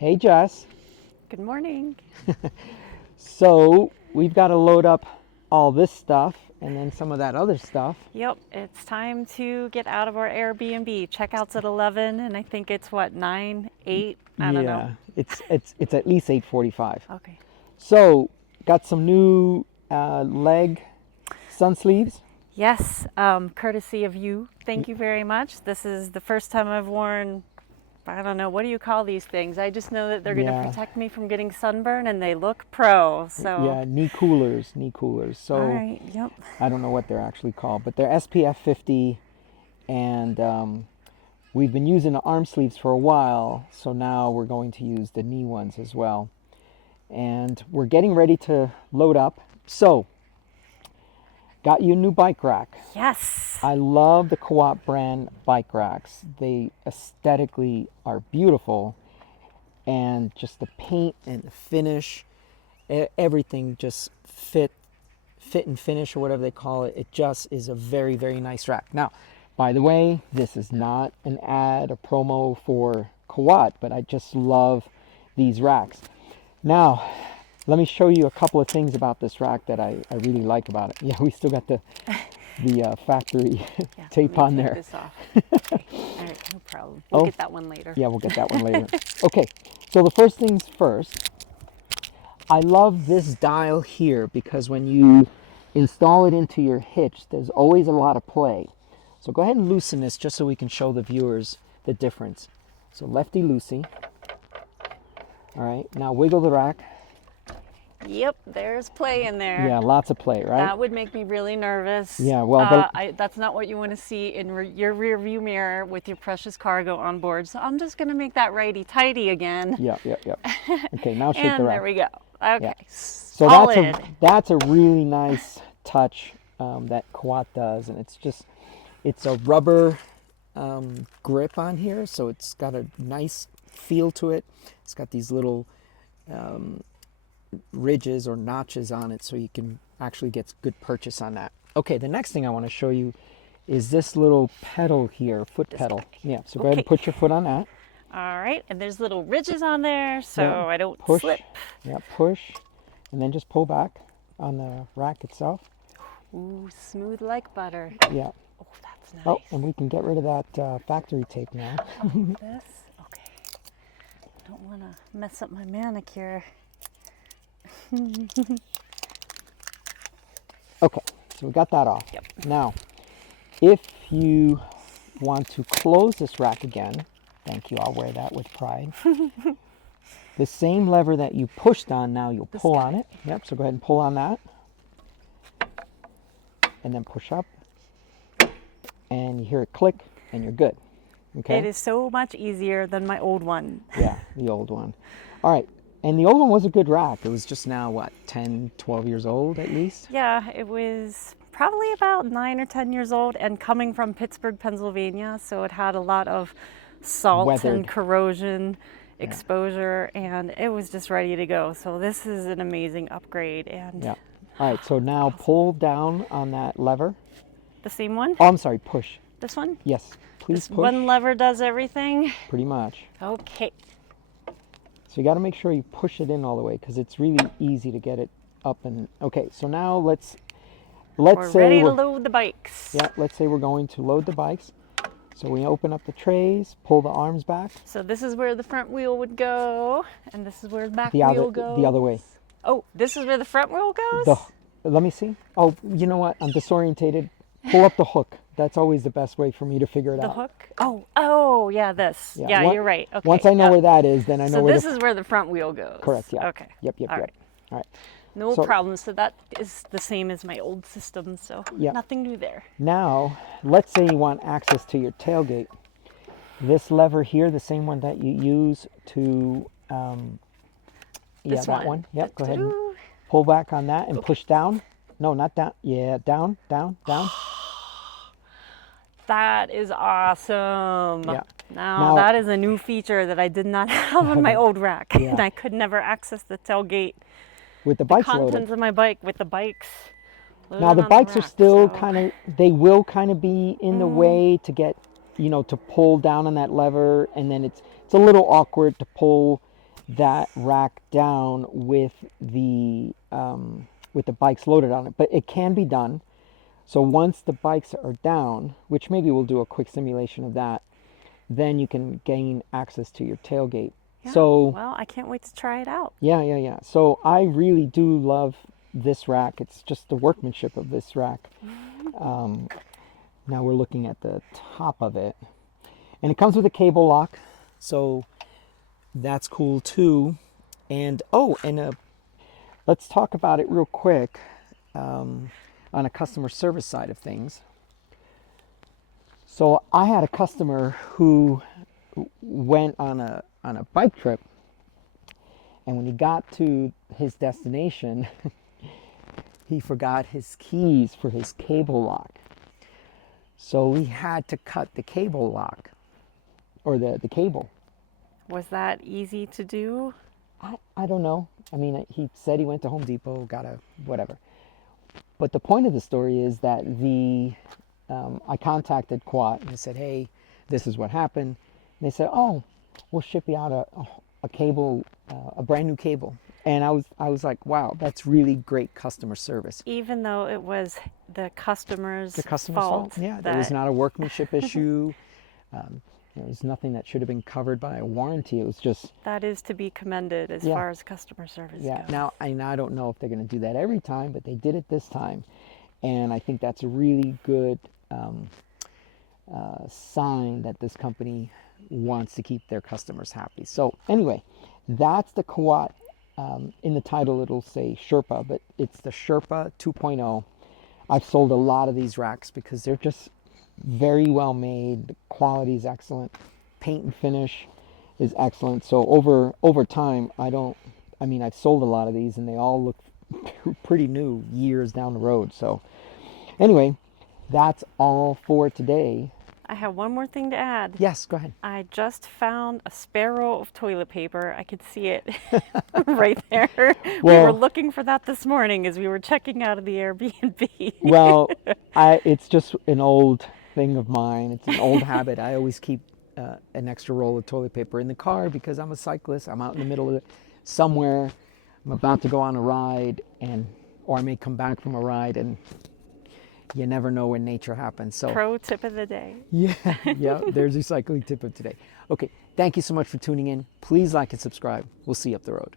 Hey, Jess. Good morning. So we've got to load up all this stuff and then some of that other stuff. Yep, it's time to get out of our Airbnb. Checkout's at 11, and I think it's what, 9, 8? I don't know. Yeah, it's at least 8:45. Okay. So got some new leg sun sleeves. Yes, courtesy of you. Thank you very much. This is the first time I've worn, I don't know, what do you call these things? I just know that they're going to Yeah, protect me from getting sunburn, and they look pro. So, yeah, knee coolers, knee coolers. all So right, yep. I don't know what they're actually called, but they're SPF 50, and we've been using the arm sleeves for a while. So now we're going to use the knee ones as well. And we're getting ready to load up. So, got you a new bike rack. Yes. I love the Kuat brand bike racks. They aesthetically are beautiful, and just the paint and the finish, everything just fit and finish, or whatever they call it. It just is a very, very nice rack. Now, by the way, this is not an ad, a promo for Kuat, but I just love these racks. Now, let me show you a couple of things about this rack that I really like about it. Yeah, we still got the factory Yeah, tape let on me take there. this off. Okay. All right, no problem. We'll Oh, get that one later. yeah, we'll get that one later. Okay, so the first things first, I love this dial here because when you install it into your hitch, there's always a lot of play. So go ahead and loosen this just so we can show the viewers the difference. So lefty loosey. All right, now wiggle the rack. Yep, there's play in there. Yeah, lots of play, right? That would make me really nervous. Yeah, well, that's not what you want to see in your rear view mirror with your precious cargo on board. So I'm just going to make that righty-tighty again. Yeah. Okay, now shake the And rack. there we go. Okay, Yeah. So solid. that's a really nice touch that Kuat does, and it's a rubber grip on here, so it's got a nice feel to it. It's got these little ridges or notches on it, so you can actually get good purchase on that. Okay, the next thing I want to show you is this little pedal here, foot pedal. Yeah, so go ahead and put your foot on that. All right, and there's little ridges on there, so Yeah, I don't push. slip. Yeah, push, and then just pull back on the rack itself. Ooh, smooth like butter. Yeah. Oh, that's nice. Oh, and we can get rid of that factory tape now. This? Okay. Don't want to mess up my manicure. Okay, so we got that off. Yep. Now, if you want to close this rack again, thank you, I'll wear that with pride. The same lever that you pushed on, now you'll pull on it. Yep, so go ahead and pull on that. And then push up. And you hear it click, and you're good. Okay? It is so much easier than my old one. Yeah, the old one. All right, and the old one was a good rack. It was just now, what, 10, 12 years old at least? Yeah, it was probably about 9 or 10 years old and coming from Pittsburgh, Pennsylvania. So it had a lot of salt Weathered. and corrosion exposure, and it was just ready to go. So this is an amazing upgrade. And Yeah. All right, so now pull down on that lever. the same one? Oh, I'm sorry, push. This one? Yes, please This push. one lever does everything? Pretty much. Okay. So you got to make sure you push it in all the way because it's really easy to get it up and okay. So now let's We're say ready to load the bikes. yeah, let's say we're going to load the bikes. So we open up the trays, pull the arms back. So this is where the front wheel would go, and this is where the back wheel goes. The other way. Oh, this is where the front wheel goes? Let me see. Oh, you know what? I'm disorientated. Pull up the hook. That's always the best way for me to figure it The out. hook? Oh, yeah, this. Yeah, you're right. Okay. Once I know where that is, then I know So where this is where the front wheel goes. Correct, yeah. Okay. Yep. All right. All right. No So- problem. So that is the same as my old system, so Yeah. nothing new there. Now, let's say you want access to your tailgate. This lever here, the same one that you use to, This that one. Yep, go ahead and Doo-doo-doo. pull back on that and push down. No, not down. Yeah, down. That is awesome. Yeah. Now that is a new feature that I did not have on my old rack. Yeah. And I could never access the tailgate, With the the bikes contents loaded. of my bike with the bikes. Now the loaded on bikes are rack, still so- kind of, they will kind of be in the way to get, to pull down on that lever, and then it's a little awkward to pull that rack down with the bikes loaded on it. But it can be done. So once the bikes are down, which maybe we'll do a quick simulation of that, then you can gain access to your tailgate. Yeah, So well, I can't wait to try it out. yeah. So I really do love this rack. It's just the workmanship of this rack. Now we're looking at the top of it, and it comes with a cable lock, so that's cool too. And let's talk about it real quick on a customer service side of things. So I had a customer who went on a bike trip, and when he got to his destination, he forgot his keys for his cable lock. So we had to cut the cable lock, or the cable. Was that easy to do? I don't know. I mean, he said he went to Home Depot, got a whatever. But the point of the story is that I contacted Kuat and I said, hey, this is what happened. And they said, oh, we'll ship you out a cable, a brand new cable. And I was like, wow, that's really great customer service. Even though it was the customer's fault. Yeah, there was not a workmanship issue. There was nothing that should have been covered by a warranty. It was just... That is to be commended as far as customer service goes. Now, I don't know if they're going to do that every time, but they did it this time. And I think that's a really good sign that this company wants to keep their customers happy. So anyway, that's the Kuat. In the title, it'll say Sherpa, but it's the Sherpa 2.0. I've sold a lot of these racks because they're just very well made. The quality is excellent. Paint and finish is excellent. So over time, I've sold a lot of these and they all look pretty new years down the road. So anyway, that's all for today. I have one more thing to add. Yes, go ahead. I just found a spare roll of toilet paper. I could see it right there. We were looking for that this morning as we were checking out of the Airbnb. Well, it's just an old thing of mine. It's an old habit. I always keep an extra roll of toilet paper in the car because I'm a cyclist. I'm out in the middle of somewhere. I'm about to go on a ride, or I may come back from a ride, and you never know when nature happens. So pro tip of the day. Yeah, there's your cycling tip of today. Okay, thank you so much for tuning in. Please like and subscribe. We'll see you up the road.